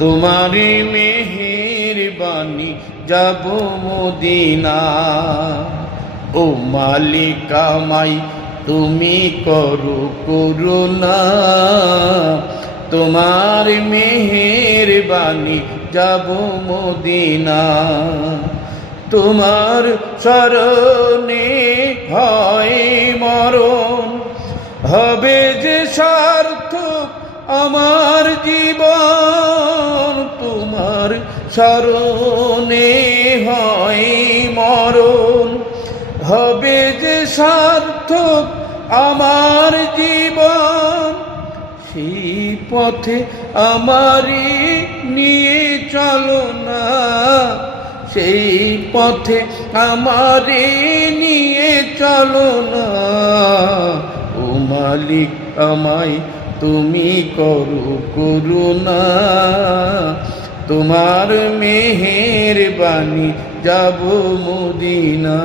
তোমারি মেহেরবানি যাব মদিনা। ও মালিক আমায় তুমি করো করুণা, তোমার মেহেরবানি যাব মদিনা। তোমার শরণে হয় মরণ, হবে যে সার্থক আমার জীবন। তোমার শরণে হয় মরণ, হবে যে সার্থক আমার জীবন। সেই পথে আমারি নিয়ে চলো না, সেই পথে আমারে নিয়ে চলো না। ও মালিক আমায় তুমি করো করুণা, তোমার মেহেরবানি যাব মদিনা।